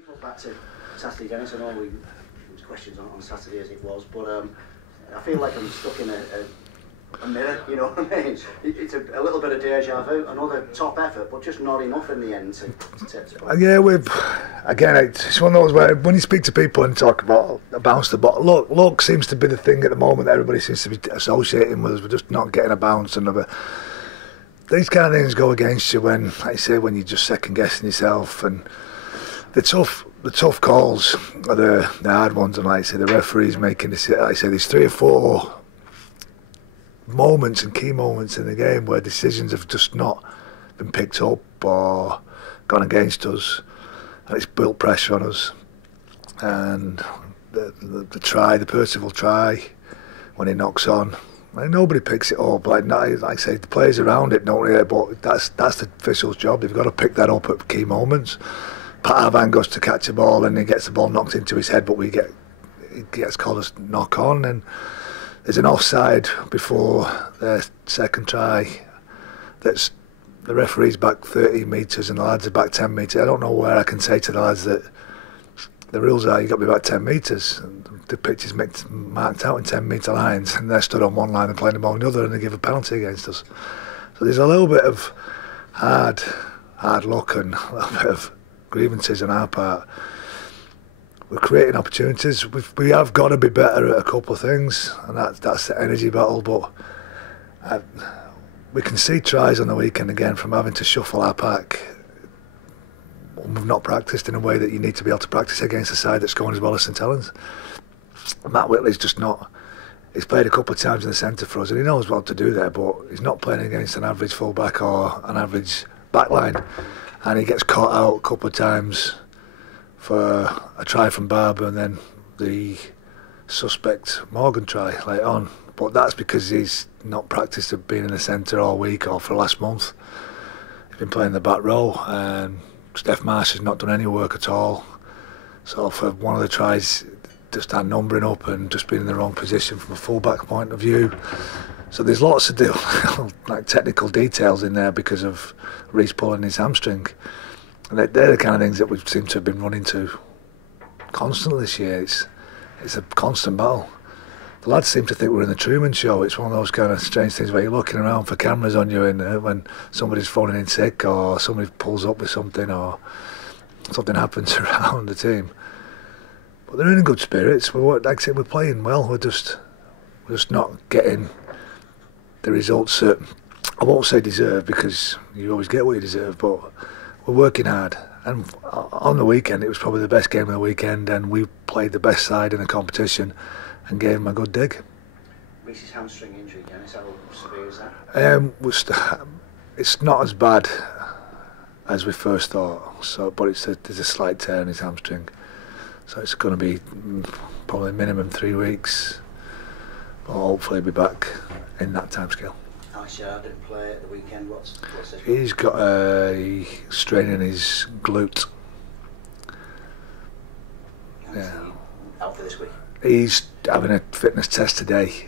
Before back to Saturday, Dennis, I know there was questions on Saturday as it was, but I feel like I'm stuck in a mirror, you know what I mean? It's a little bit of deja vu, another top effort, but just not enough in the end to yeah, again, it's one of those where when you speak to people and talk about a bounce the ball, luck seems to be the thing at the moment that everybody seems to be associating with us. We're just not getting a bounce. These kind of things go against you when, like I say, when you're just second guessing yourself, and the tough calls are the hard ones, and like I say, the referees making this. Like I say, there's 3 or 4 moments and key moments in the game where decisions have just not been picked up or gone against us, and it's built pressure on us. And the try, the Percival try, when he knocks on, nobody picks it up. Like I say, the players around it don't really, but that's the official's job. They've got to pick that up at key moments. Pat Arvan goes to catch the ball and he gets the ball knocked into his head, but he gets called a knock on, and there's an offside before their second try. That's the referee's back 30 metres and the lads are back 10 metres. I don't know where I can say to the lads that the rules are you've got to be back 10 metres. The pitch is marked out in 10 metre lines, and they're stood on one line and playing the ball on the other, and they give a penalty against us. So there's a little bit of hard luck and a little bit of grievances on our part. We're creating opportunities. We have got to be better at a couple of things, and that's the energy battle. But we can see tries on the weekend again from having to shuffle our pack. We've not practiced in a way that you need to be able to practice against a side that's going as well as St Helens. Matt Whitley's just not. He's played a couple of times in the centre for us, and he knows what to do there, but he's not playing against an average full-back or an average backline, and he gets caught out a couple of times for a try from Barber and then the suspect Morgan try later on. But that's because he's not practiced at being in the centre all week or for the last month. He's been playing the back row, and Steph Marsh has not done any work at all. So for one of the tries, just our numbering up and just being in the wrong position from a full-back point of view. So there's lots of like technical details in there because of Reece pulling his hamstring. And they're the kind of things that we seem to have been running to constantly this year. It's a constant battle. The lads seem to think we're in the Truman Show. It's one of those kind of strange things where you're looking around for cameras on you, and when somebody's phoning in sick or somebody pulls up with something or something happens around the team. But they're in good spirits. Like I said, we're playing well. We're just not getting the results that I won't say deserve, because you always get what you deserve, but we're working hard. And on the weekend, it was probably the best game of the weekend, and we played the best side in the competition and gave them a good dig. Reece's hamstring injury, Dennis, how severe is that? It's not as bad as we first thought, but there's a slight tear in his hamstring. So it's going to be probably minimum 3 weeks, but hopefully be back in that timescale. Shard didn't play at the weekend. What's this? He's got a strain in his glute. Yeah. Out for this week. He's having a fitness test today.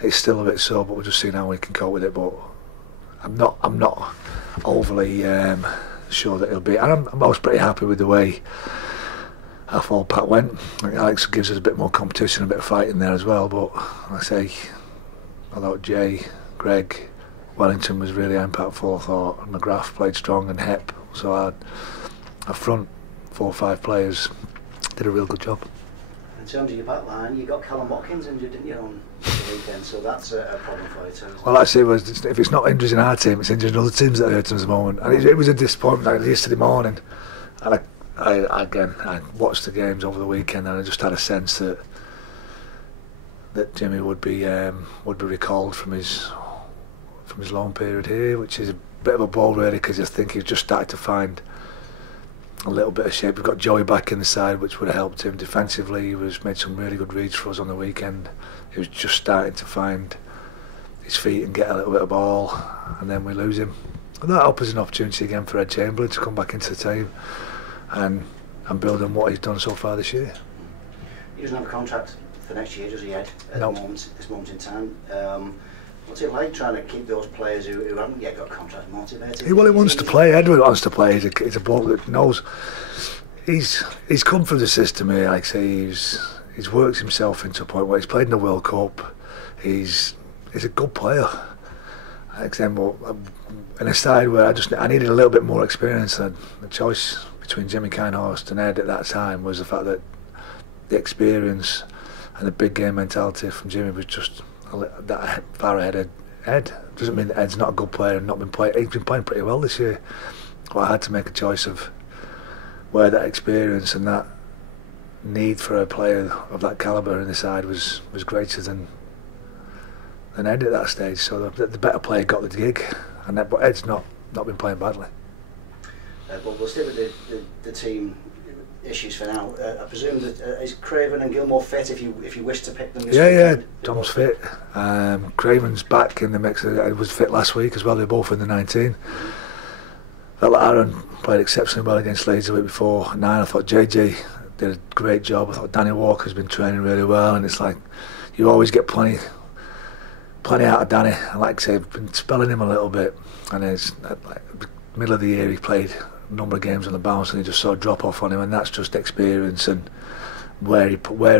He's still a bit sore, but we're just seeing how we can cope with it. But I'm not overly sure that he'll be. And I was pretty happy with the way our full pack went. I think Alex gives us a bit more competition, a bit of fight in there as well. But like I say, I thought Jay, Greg, Wellington was really impactful. I thought McGrath played strong, and Hep. So our front 4 or 5 players did a real good job. In terms of your back line, you got Callum Watkins injured, didn't you, on the weekend? So that's a problem for you too. Well, like I say, if it's not injuries in our team, it's injuries in other teams that hurt us at the moment. And it was a disappointment. Like yesterday morning, and I watched the games over the weekend, and I just had a sense that Jimmy would be recalled from his loan period here, which is a bit of a blow really, because I think he's just started to find a little bit of shape. We've got Joey back in the side, which would have helped him defensively. He made some really good reads for us on the weekend. He was just starting to find his feet and get a little bit of ball, and then we lose him. And that offers an opportunity again for Ed Chamberlain to come back into the team and build on what he's done so far this year. He doesn't have a contract for next year, does he, Ed? At no. This moment in time. What's it like trying to keep those players who haven't yet got contracts motivated? Well, he wants to play. Edward wants to play. He's a bloke that knows. he's come through the system here. Like I say, he's worked himself into a point where he's played in the World Cup. He's a good player. Example, in a side where I needed a little bit more experience, and the choice between Jimmy Kinehorst and Ed at that time was the fact that the experience and the big game mentality from Jimmy was just that far ahead of Ed. Doesn't mean that Ed's not a good player and not been playing. He's been playing pretty well this year. But I had to make a choice of where that experience and that need for a player of that calibre in the side was greater than Ed at that stage. So the better player got the gig, but Ed's not been playing badly. But we'll stick with the team issues for now. I presume that is Craven and Gilmore fit if you wish to pick them this weekend? Tom's fit. Craven's back in the mix. He was fit last week as well. They're both in the 19. Felt like Aaron played exceptionally well against Leeds the week before. 9, I thought JJ did a great job. I thought Danny Walker's been training really well, and it's like you always get plenty out of Danny. And like I say, I've been spelling him a little bit, and it's like middle of the year he played a number of games on the bounce, and he just saw a drop off on him, and that's just experience and where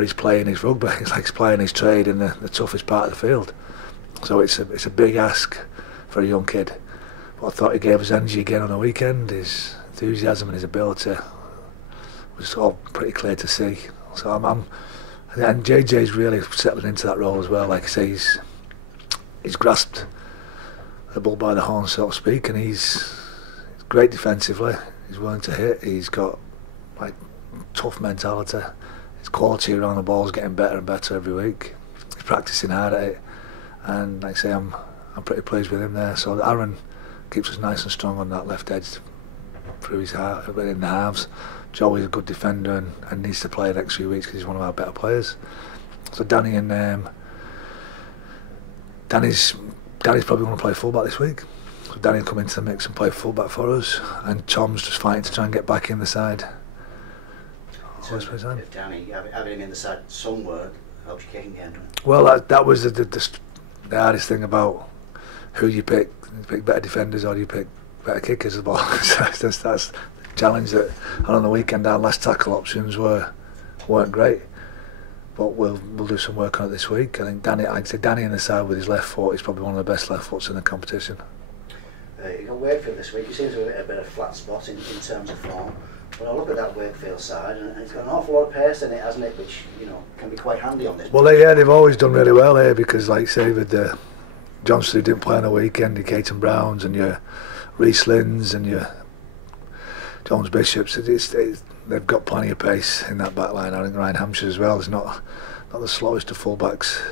he's playing his rugby. It's like he's playing his trade in the toughest part of the field. So it's a big ask for a young kid. But I thought he gave us energy again on the weekend. His enthusiasm and his ability was all pretty clear to see. So and JJ's really settling into that role as well. Like I say, he's grasped the bull by the horn, so to speak, and he's great defensively. He's willing to hit. He's got like tough mentality. His quality around the ball is getting better and better every week. He's practicing hard at it, and like I say, I'm pretty pleased with him there. So Aaron keeps us nice and strong on that left edge through his heart in the halves. Joey's a good defender and needs to play the next few weeks because he's one of our better players. So Danny and Danny's probably going to play fullback this week. So Danny will come into the mix and play fullback for us, and Tom's just fighting to try and get back in the side. So if Danny, having him in the side somewhere, helps you kicking game, doesn't it? Well, that was the hardest thing about who you pick. You pick better defenders or do you pick better kickers as well. That's the challenge. That and on the weekend our last tackle options weren't great, but we'll do some work on it this week. I think Danny in the side with his left foot is probably one of the best left foots in the competition. You got Wakefield this week. He seems to be a bit of a flat spot in terms of form. But I look at that Wakefield side, and it's got an awful lot of pace in it, hasn't it? Which can be quite handy on this. Well, they've always done really well here because, like say, with the Johnson who didn't play on the weekend, your Caton Browns and your Reece Lynns and your Jones Bishops, they've got plenty of pace in that back line. I think Ryan Hampshire as well is not the slowest of full-backs.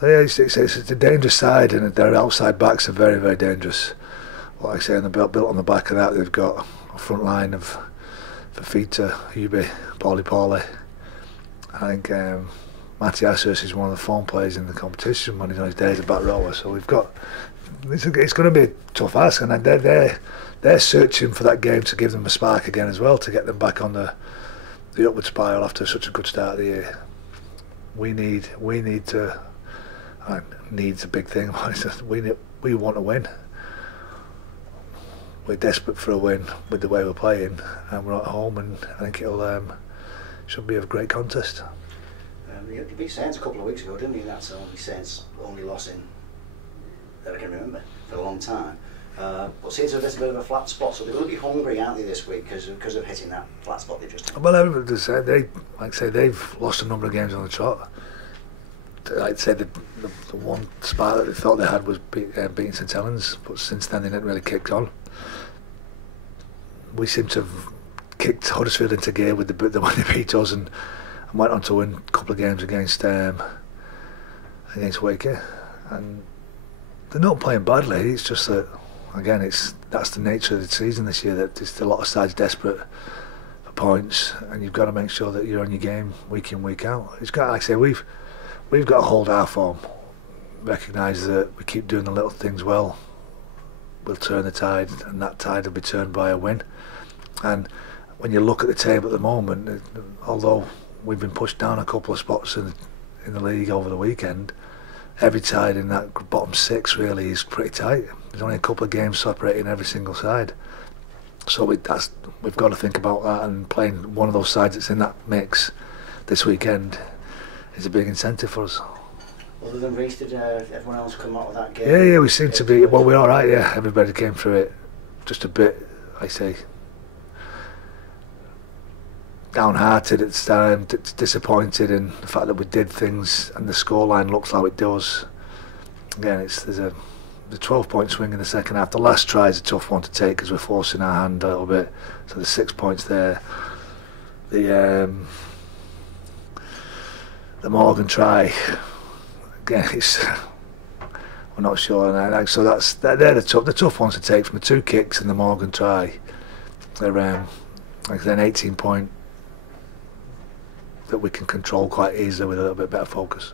So yeah, it's a dangerous side, and their outside backs are very, very dangerous. Like I say, and they're built on the back of that, they've got a front line of Fafita, Hubie, Paulie. I think Matty Ashurst is one of the form players in the competition when he's on his days of back rower. So we've got it's going to be a tough ask, and they're searching for that game to give them a spark again as well, to get them back on the upward spiral after such a good start of the year. We need to. Needs a big thing. We want to win. We're desperate for a win with the way we're playing, and we're at home, and I think should be a great contest. You beat Saints a couple of weeks ago, didn't you? That's only Saints' only loss in that I can remember for a long time. But Saints are a bit of a flat spot, so they're going to be hungry, aren't they, this week because of hitting that flat spot they've just had. Well, everybody said they've lost a number of games on the trot. I'd say the one spark that they thought they had was beating St Helens, but since then they didn't really kick on. We seem to have kicked Huddersfield into gear with the way they beat us, and went on to win a couple of games against Wakefield, and they're not playing badly. It's just that again, that's the nature of the season this year. That there's a lot of sides desperate for points, and you've got to make sure that you're on your game week in, week out. It's got, like I say, we've got to hold our form, recognise that we keep doing the little things well, we'll turn the tide, and that tide will be turned by a win. And when you look at the table at the moment, although we've been pushed down a couple of spots in the league over the weekend, every tide in that bottom 6 really is pretty tight. There's only a couple of games separating every single side. So we've got to think about that, and playing one of those sides that's in that mix this weekend is a big incentive for us. Other than Reece, did everyone else come out of that game? Yeah, we seem to be. Well, we're all right. Yeah, everybody came through it just a bit, I say, downhearted at the time, disappointed in the fact that we did things and the scoreline looks how it does. Again, there's the 12-point swing in the second half. The last try is a tough one to take because we're forcing our hand a little bit. So there's 6 points there. The Morgan try, again, we're not sure. So they're the tough ones to take, from the 2 kicks and the Morgan try. They're like an 18-point that we can control quite easily with a little bit better focus.